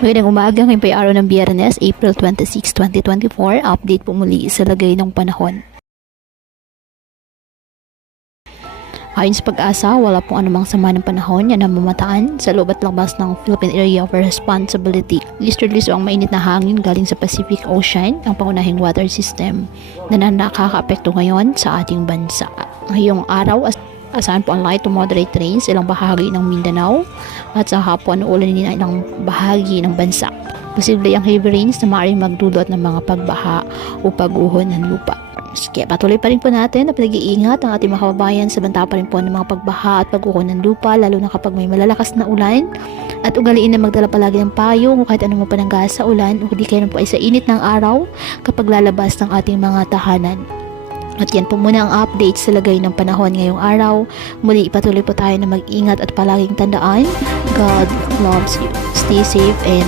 Magandang umaga, ngayon po ay araw ng Biyernes, April 26, 2024. Update po muli sa lagay ng panahon. Ayon sa Pag-asa, wala pong anumang sama ng panahon yan ang mamataan sa loob at labas ng Philippine Area of Responsibility. Easterly so ang mainit na hangin galing sa Pacific Ocean, ang pangunahing water system na nakaka-apekto ngayon sa ating bansa. Ngayong araw, asahan po ang light to moderate rains sa ilang bahagi ng Mindanao at sa hapon ulan din ilang bahagi ng bansa. Posible ang heavy rains na maaaring magdulot ng mga pagbaha o pag-uhon ng lupa. Kaya patuloy pa rin po natin na pinag-iingat ang ating mga kababayan sa banta pa rin po ng mga pagbaha at pag-uhon ng lupa, lalo na kapag may malalakas na ulan, at ugaliin na magdala palagi ng payong o kahit anong mapanangga sa ulan o di kaya po ay sa init ng araw kapag lalabas ng ating mga tahanan. At yan po muna ang update sa lagay ng panahon ngayong araw. Muli ipatuloy po tayo na mag-ingat at palaging tandaan, God loves you. Stay safe and